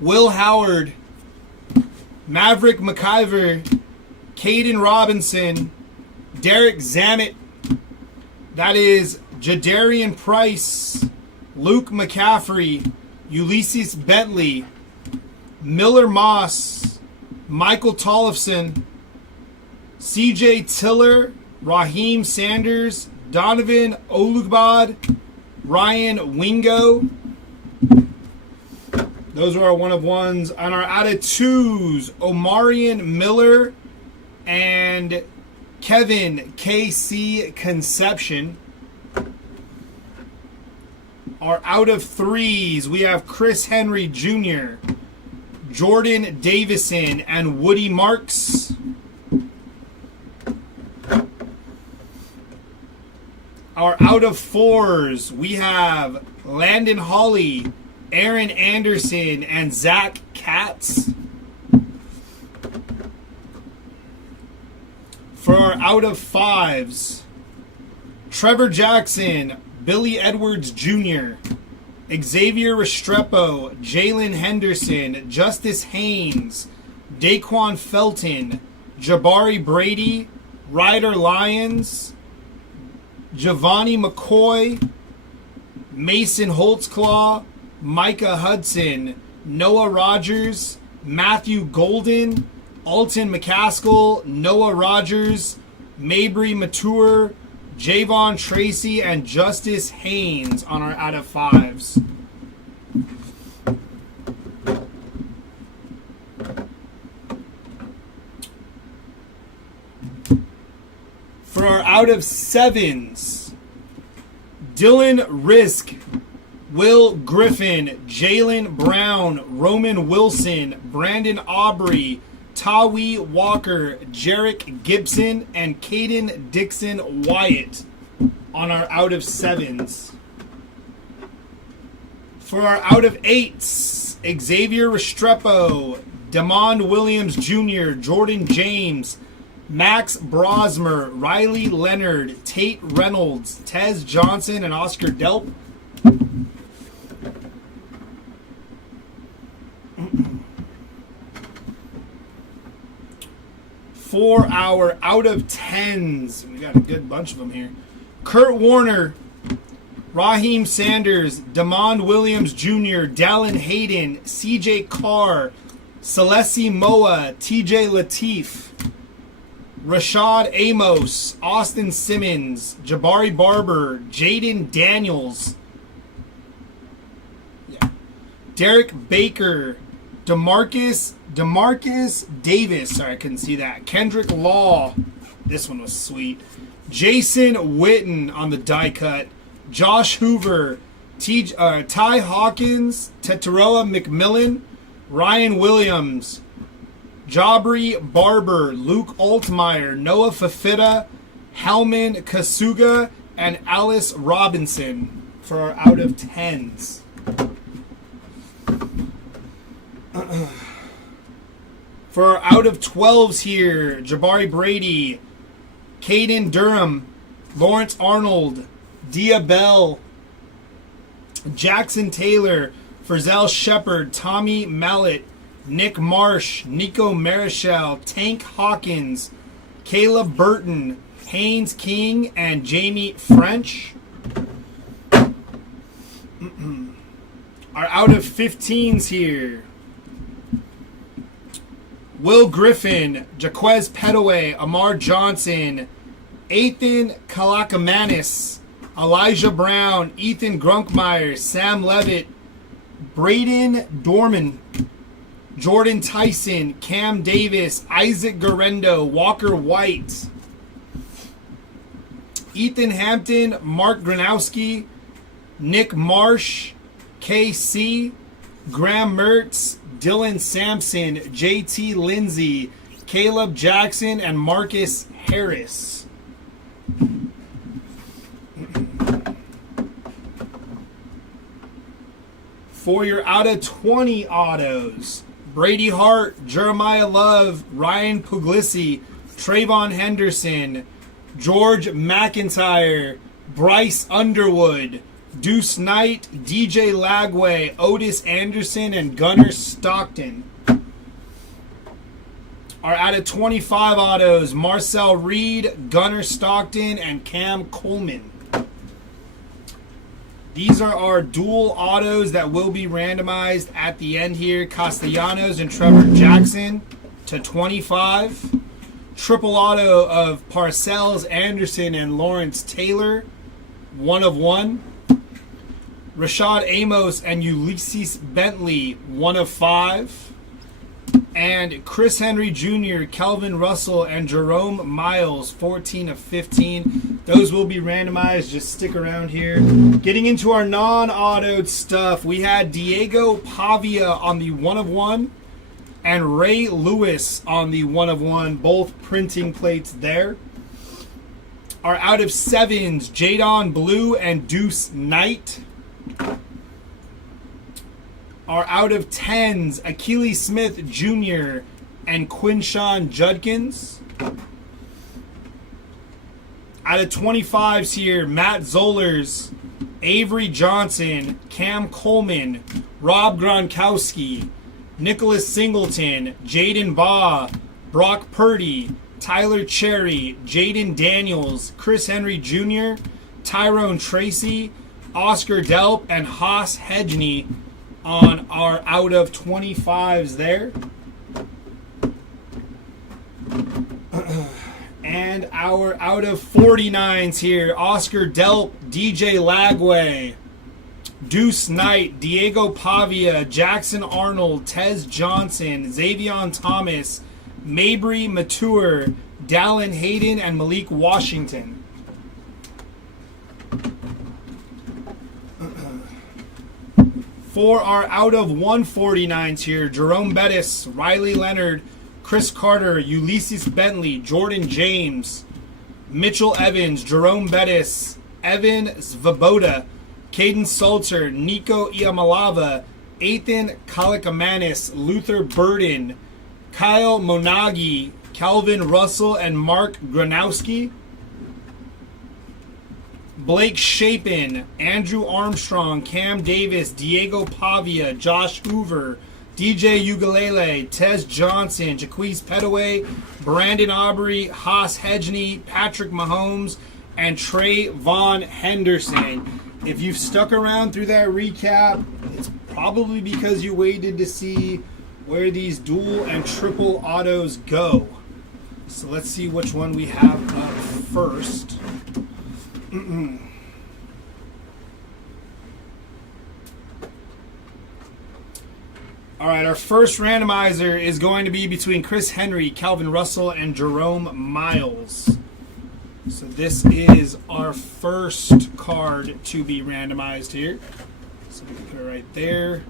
Will Howard, Maverick McIver, Caden Robinson, Derek Zammit, that is Jadarian Price, Luke McCaffrey, Ulysses Bentley, Miller Moss, Michael Tollefson, CJ Tiller, Raheem Sanders, Donovan Olugbad, Ryan Wingo. Those are our 1 of 1s. On our out of 2s, Omarion Miller and Kevin KC Conception. Our out of 3s, we have Chris Henry Jr., Jordan Davison, and Woody Marks. Our out of 4s, we have Landon Hawley, Aaron Anderson, and Zach Katz. For our out of 5s, Trevor Jackson, Billy Edwards Jr., Xavier Restrepo, Jalen Henderson, Justice Haynes, Daquan Felton, Jabari Brady, Ryder Lyons, Giovanni McCoy, Mason Holtzclaw, Micah Hudson, Noah Rogers, Matthew Golden, Alton McCaskill, Noah Rogers, Mabry Mature, Javon Tracy, and Justice Haynes on our out of 5s. For our out of 7s, Dylan Risk, Will Griffin, Jalen Brown, Roman Wilson, Brandon Aubrey, Tawi Walker, Jarek Gibson, and Caden Dixon Wyatt on our out of 7s. For our out of 8s, Xavier Restrepo, Damond Williams Jr., Jordan James, Max Brosmer, Riley Leonard, Tate Reynolds, Tez Johnson, and Oscar Delp. For our out of 10s, we got a good bunch of them here. Kurt Warner, Raheem Sanders, Damond Williams Jr., Dallin Hayden, CJ Carr, Celeste Moa, TJ Latif, Rashad Amos, Austin Simmons, Jabari Barber, Jaden Daniels, Derek Baker, Demarcus Davis. Sorry, I couldn't see that. Kendrick Law. This one was sweet. Jason Witten on the die cut. Josh Hoover, Ty Hawkins, Tetaroa McMillan, Ryan Williams, Jabri Barber, Luke Altmaier, Noah Fafita, Helman Kasuga, and Alice Robinson for our out of 10s. For our out of 12s here, Jabari Brady, Caden Durham, Lawrence Arnold, Diabell, Jackson Taylor, Frizzell Shepard, Tommy Mallet, Nick Marsh, Nico Marichal, Tank Hawkins, Caleb Burton, Haynes King, and Jamie French. Are out of 15s here. Will Griffin, Jaquez Petaway, Amar Johnson, Ethan Kalakamanis, Elijah Brown, Ethan Grunkmeyer, Sam Levitt, Braden Dorman, Jordan Tyson, Cam Davis, Isaac Garendo, Walker White, Ethan Hampton, Mark Granowski, Nick Marsh, KC, Graham Mertz, Dylan Sampson, JT Lindsay, Caleb Jackson, and Marcus Harris. For your out of 20 autos, Brady Hart, Jeremiah Love, Ryan Puglisi, Trayvon Henderson, George McIntyre, Bryce Underwood, Deuce Knight, DJ Lagway, Otis Anderson, and Gunnar Stockton. Our out of 25 autos, Marcel Reed, Gunnar Stockton, and Cam Coleman. These are our dual autos that will be randomized at the end here. Castellanos and Trevor Jackson to 25. Triple auto of Parcells Anderson and Lawrence Taylor, 1 of 1. Rashad Amos and Ulysses Bentley, 1 of 5. And Chris Henry Jr., Kelvin Russell, and Jerome Miles, 14 of 15. Those will be randomized. Just stick around here. Getting into our non-autoed stuff, we had Diego Pavia on the 1 of 1 and Ray Lewis on the 1 of 1. Both printing plates there. Our out of 7s, Jadon Blue and Deuce Knight. Our out of 10s, Achilles Smith Jr. and Quinshawn Judkins. Out of 25s here, Matt Zollers, Avery Johnson, Cam Coleman, Rob Gronkowski, Nicholas Singleton, Jaden Baugh, Brock Purdy, Tyler Cherry, Jaden Daniels, Chris Henry Jr., Tyrone Tracy, Oscar Delp, and Haas Hedgney on our out of 25s there. And our out of 49s here, Oscar Delp, DJ Lagway, Deuce Knight, Diego Pavia, Jackson Arnold, Tez Johnson, Xavion Thomas, Mabry Mature, Dallin Hayden, and Malik Washington. For our out of 149s here, Jerome Bettis, Riley Leonard, Chris Carter, Ulysses Bentley, Jordan James, Mitchell Evans, Jerome Bettis, Evan Svoboda, Caden Salter, Nico Iamalava, Ethan Kalakamanis, Luther Burden, Kyle Monagi, Calvin Russell, and Mark Granowski. Blake Shapen, Andrew Armstrong, Cam Davis, Diego Pavia, Josh Hoover, DJ Ugalele, Tez Johnson, Jaquez Petaway, Brandon Aubrey, Haas Hedgney, Patrick Mahomes, and Trey Von Henderson. If you've stuck around through that recap, it's probably because you waited to see where these dual and triple autos go. So let's see which one we have up first. All right, our first randomizer is going to be between Chris Henry, Calvin Russell, and Jerome Miles. So this is our first card to be randomized here. So we can put it right there.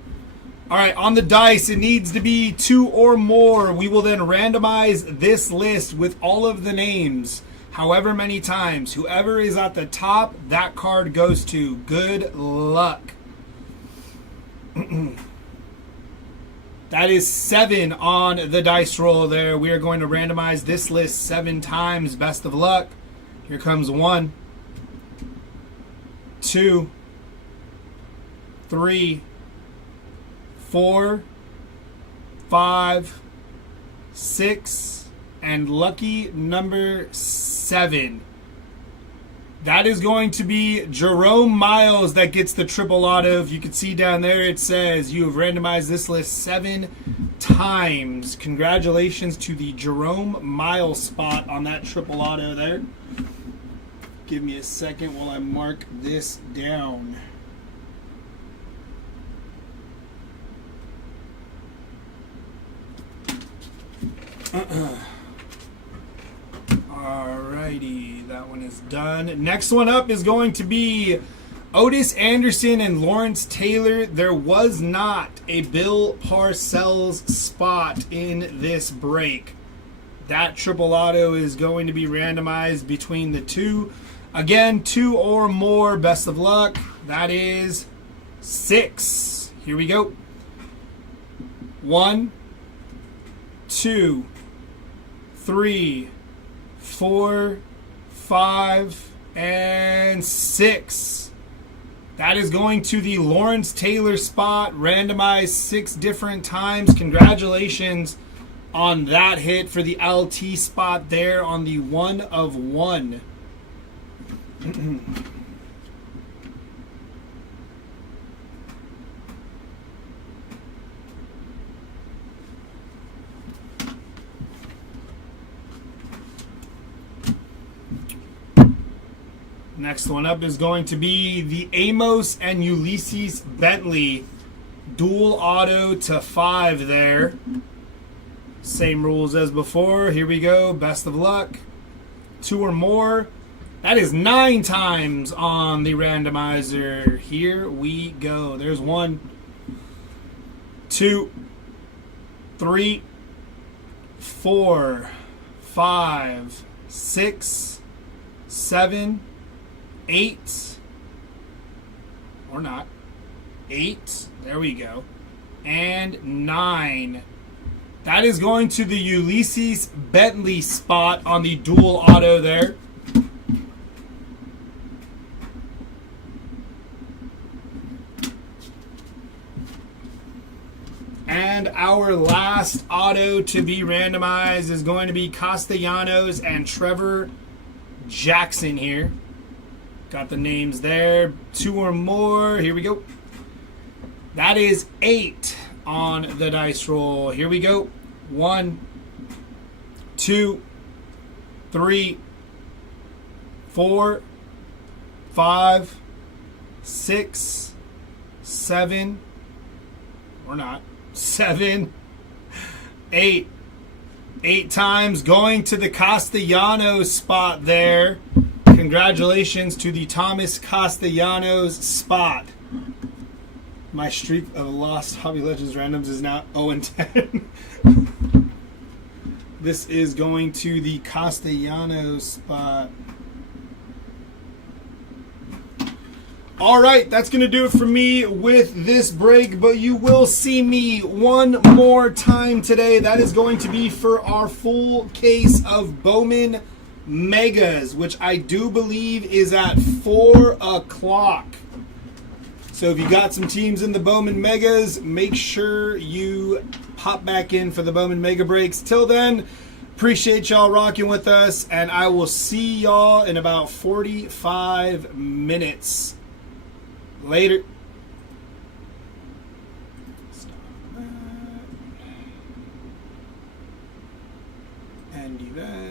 All right, on the dice, it needs to be 2 or more. We will then randomize this list with all of the names, however many times. Whoever is at the top, that card goes to. Good luck. That is 7 on the dice roll there. We are going to randomize this list 7 times. Best of luck. Here comes 1. 2, 3, 4, 5, 6, and lucky number 7. That is going to be Jerome Miles that gets the triple auto. If you can see down there, it says you have randomized this list 7 times. Congratulations to the Jerome Miles spot on that triple auto there. Give me a second while I mark this down. Alrighty, that one is done. Next one up is going to be Otis Anderson and Lawrence Taylor. There was not a Bill Parcells spot in this break. That triple auto is going to be randomized between the two. Again, 2 or more. Best of luck. That is 6. Here we go. 1, 2, 3, 4, 5, and 6. That is going to the Lawrence Taylor spot, randomized 6 different times. Congratulations on that hit for the LT spot there on the 1 of 1. Next one up is going to be the Amos and Ulysses Bentley dual auto to 5 there. Same rules as before. Here we go. Best of luck. 2 or more. That is 9 times on the randomizer. Here we go. There's 1, 2, 3, 4, 5, 6, 7, 8, or not, 8, there we go, and 9. That is going to the Ulysses Bentley spot on the dual auto there. And our last auto to be randomized is going to be Castellanos and Trevor Jackson here. Got the names there. 2 or more. Here we go. That is 8 on the dice roll. Here we go. 1, 2, 3, 4, 5, 6, 7, or not, 7, 8. 8 times going to the Castellanos spot there. Congratulations to the Thomas Castellanos spot. My streak of lost Hobby Legends randoms is now 0-10. This is going to the Castellanos spot. All right, that's going to do it for me with this break, but you will see me one more time today. That is going to be for our full case of Bowman Megas, which I do believe is at 4 o'clock. So if you got some teams in the Bowman Megas, make sure you pop back in for the Bowman Mega breaks. Till then, appreciate y'all rocking with us, and I will see y'all in about 45 minutes. Later. Stop that. And do that.